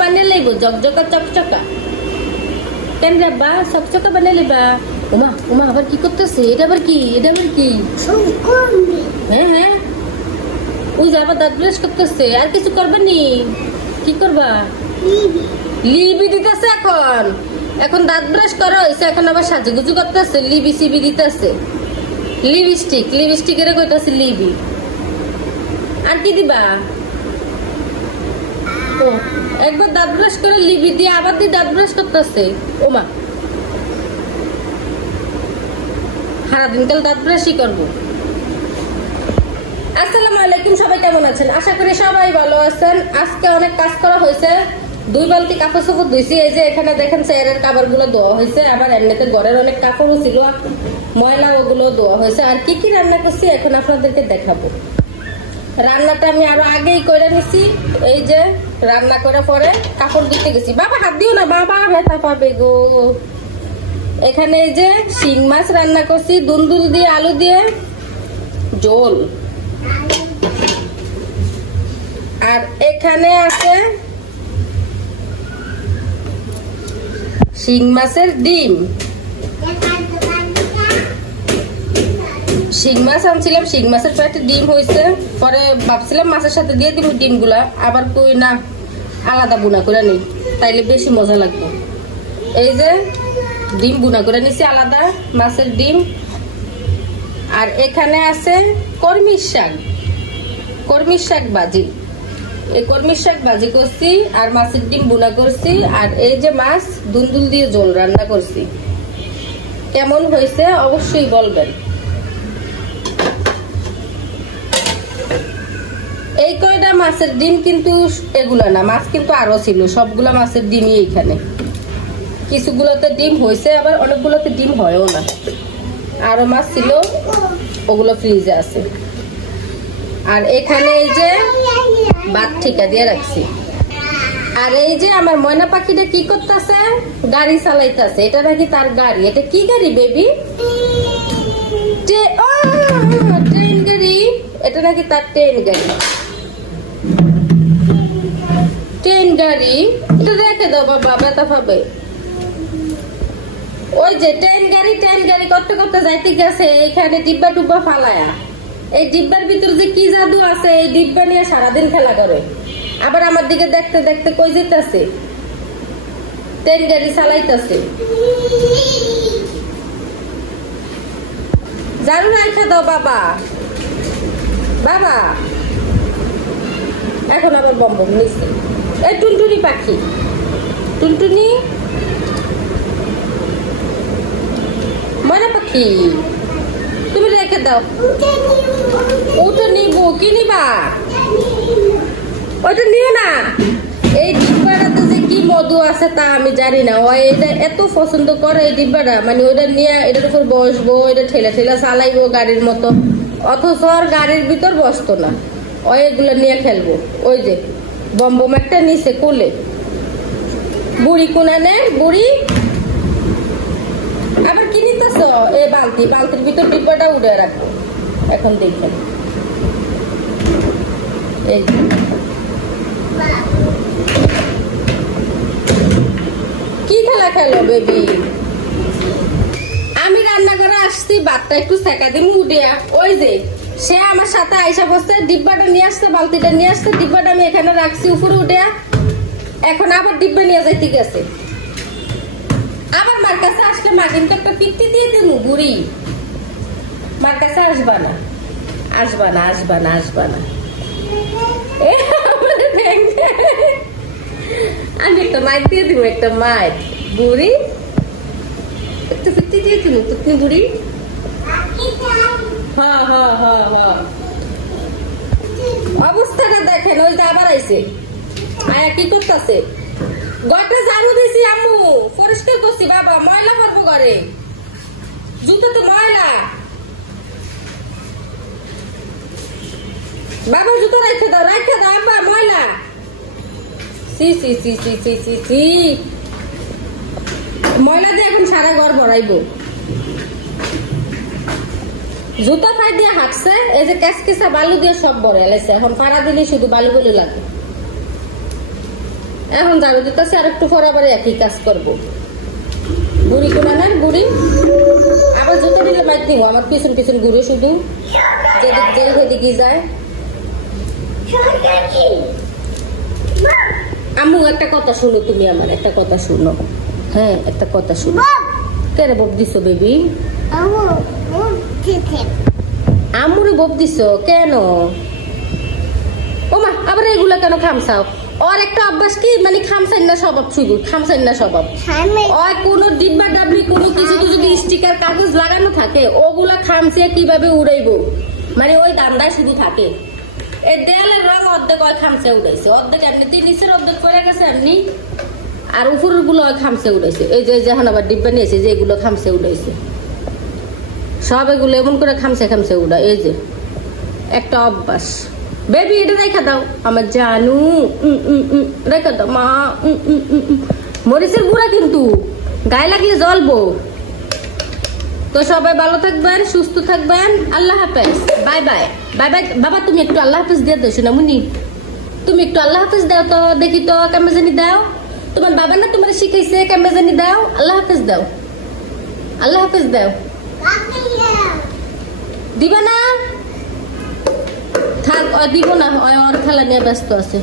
বানিয়ে লইব জকজকা চকচকা কেন রাব্বা চকচকা বানিয়ে লইবা উমা উমা আবার কি করতেছে এটা আবার কি হ্যাঁ হ্যাঁ ওই যে আবার দাঁত ব্রাশ করতেছে আর কিছু করবে নি কি করবা লিবি দিতেছে এখন দাঁত ব্রাশ করা হয়েছে এখন আবার সাজুগুজু করতেছে লিবি সিবি দিতেছে লিপস্টিক এর কইতাছে লিবি আর কি দিবা ও একবার দাঁত ব্রাশ করে লিবি দিয়ে আবার দিয়ে দাঁত ব্রাশ করতেছে ওমা সারাদিনকাল দাঁত ব্রাশই করবো আসসালামু আলাইকুম সবাই কেমন আছেন আশা করি সবাই ভালো আছেন আজকে অনেক কাজ করা হয়েছে 2 বালতি কাপড় চোপড় ধুইছি এই যে এখানে দেখেন চেয়ারের কাপড়গুলো ধোয়া হয়েছে আবার এমনিতে ঘরের অনেক কাপড়ও ছিল ময়লা ওগুলো ধোয়া হয়েছে আর কি কি রান্না করছি এখন আপনাদেরকে দেখাবো রান্নাটা আমি আরো আগেই করে নিছি এই যে রান্না করে পরে কাপড় দিতে গেছি বাবা হাত দিও না বাবা ব্যথা পাবে গো এখানে এই যে শিং মাছ রান্না করছি দুন্দুল দিয়ে আলু দিয়ে ঝোল আর এখানে আছে শিং মাছের ডিম শিং মাছ আনছিলাম শিং মাছের পেটে ডিম হয়েছে পরে ভাবছিলাম মাছের সাথে দিয়ে দিব ডিমগুলা আবার কই না আলাদা বুনা করে নিই তাইলে বেশি মজা লাগবে এই যে ডিম বুনা করে নিছি আলাদা মাছের ডিম আর এখানে আছে কর্মির শাক ভাজি এই কর্মির শাক ভাজি করছি আর মাছের ডিম বুনা করছি আর এই যে মাছ দুন্দুল দিয়ে ঝোল রান্না করছি কেমন হয়েছে অবশ্যই বলবেন এই কয়টা মাছের ডিম কিন্তু এগুলা না মাছ কিন্তু আরো ছিল সবগুলা মাছের ডিমই এখানে কিছুগুলোতে ডিম হয়েছে আবার অনেকগুলোতে ডিম হয়ও না আরো মাছ ছিল ওগুলো ফ্রিজে আছে আর এখানে এই যে ভাত ঠিকা দিয়ে রাখছি আর এই যে আমার ময়না পাখিটা কি করতেছে গাড়ি চালাইতেছে এটা নাকি তার গাড়ি এটা কি গাড়ি বেবি ট্রেন গাড়ি এটা নাকি তার ট্রেন গাড়ি এটা রেখে দাও বাবা ব্যথা পাবে ওই যে ট্রেন গাড়ি করতে করতে যাইতে গেছে এখানে ডিব্বা টুব্বা ফালায়া এই ডিব্বার ভিতর যে কি জাদু আছে এই ডিব্বা নিয়ে সারাদিন খেলা করে আবার আমার দিকে দেখতে দেখতে কই যেতেছে ট্রেন গাড়ি চালাইতেছে ঝাড়ু রাখা দাও বাবা এখন আবার বম্ব নিচ্ছে এই টুনটুনি পাখি টুনটুনি ময়না পাখি তুমি রেখে দাও ওটা নিব কি নিবা ওটা নিও না এই ডিব্বাটাতে যে কি মধু আছে তা আমি জানি না ও এটা এত পছন্দ করে এই ডিব্বাটা মানে ওটা নিয়ে এটার উপর বসবো এটা ঠেলা ঠেলা চালাইবো গাড়ির মতো অথচ আর গাড়ির ভিতর বসতো না ও এগুলো নিয়ে খেলবো ওই যে বম্বম একটা নিচে কোলে বুড়ি কোনানে বুড়ি আবার কি নিতেছ এই বালতির ভিতর ডিব্বাটা উড়ে রাখবো এখন দেখেন এই কি খেলা খেলো বেবি আমি রান্না করে আসছি ভাতটা একটু সেকা দিন উঠিয়া ওই যে সে আমার সাথে আইসা বসছে ডিব্বাটা নিয়ে আসছে বালতিটা নিয়ে আসছে ডিব্বাটা আমি এখানে রাখছি উপরে উঠিয়া এখন আবার ডিব্বা নিয়ে যাইতে গেছে আবার মার কাছে আসলে মা কিন্তু একটা পিত্তি দিয়ে দেবো বুড়ি মার কাছে আসবা না আমি একটা মাইক দিয়ে দিব একটা মাইক বুড়ি একটু পিত্তি দিয়ে দিব তুমি বুড়ি অবস্থাটা দেখেন ওই যে আবার আইছে আয়া কি করতেছে ঘরটা ঝাড়ু দিছি আম্মু পরিষ্কার করছি বাবা ময়লা করবো ঘরে জুতো তো ময়লা বাবা জুতো রাখতে দাও আব্বা ময়লা ময়লা দিয়ে এখন সারা ঘর ভরাইবো জুতো ফাই দিয়ে হাঁটছে এই যে ক্যাসকেসা বালু দিয়ে সব ভরে এলাইছে এখন পাড়া দিলে শুধু বালু বলে লাগে এখন ঝাড়ু দিতেছি, আর একটু পরে আবার একই কাজ করবো। বুড়ি কোনানের বুড়ি আবার জুতো দিলে মাইক দিব, আমার পিছন পিছন ঘুরে শুধু যেদিক যেই সেদিকে যায়। আম্মু একটা কথা শুনো, তুমি আমার একটা কথা শুনো। হ্যাঁ একটা কথা শুনো। কেন বব দিছো বেবি? আম্মুরে বব দিছো কেন? ও মা আবার এগুলা কেন খামসাও? ওর একটা অভ্যাস কি, মানে খামসাই না স্বভাব, শুধু খামসাই না স্বভাব। ওর কোনো ডিব্বা ডাবলি কোনো কিছু যদি স্টিকার কাগজ লাগানো থাকে ওগুলা খামসিয়া কিভাবে উড়াইবো, মানে ওই দান্দায় শুধু থাকে। এই দেয়ালের রং অর্ধেক ওই খামসে উড়াইছে, অর্ধেক এমনিতেই নিচের অর্ধেক পড়ে গেছে এমনি, আর উপরের গুলো ওই খামসে উড়াইছে। এই যে যখন আবার ডিব্বা নিয়েছে যে এগুলো খামসে উড়াইছে, সব এগুলো এমন করে খামসে খামসে উড়া। এই যে একটা অভ্যাস। বেবি এটা রেখে দাও আমার জানু, রেখে দাও মা। মরিচের গুঁড়া কিন্তু গায়ে লাগলে জ্বলবো। তো সবাই ভালো থাকবেন, সুস্থ থাকবেন, আল্লাহ হাফেজ, বাই বাই বাই বাই। বাবা তুমি একটু আল্লাহ হাফেজ দিয়ে দাও সোনামুনি, তুমি একটু আল্লাহ হাফেজ দাও তো দেখি তো, কেমন জানি দাও। তোমার বাবা না তোমার শিখাইছে, কেমন জানি দাও, আল্লাহ হাফেজ দাও, আল্লাহ হাফেজ দাও। দিবা না? থাক দিব না, ওর খেলা নিয়ে ব্যস্ত আছে।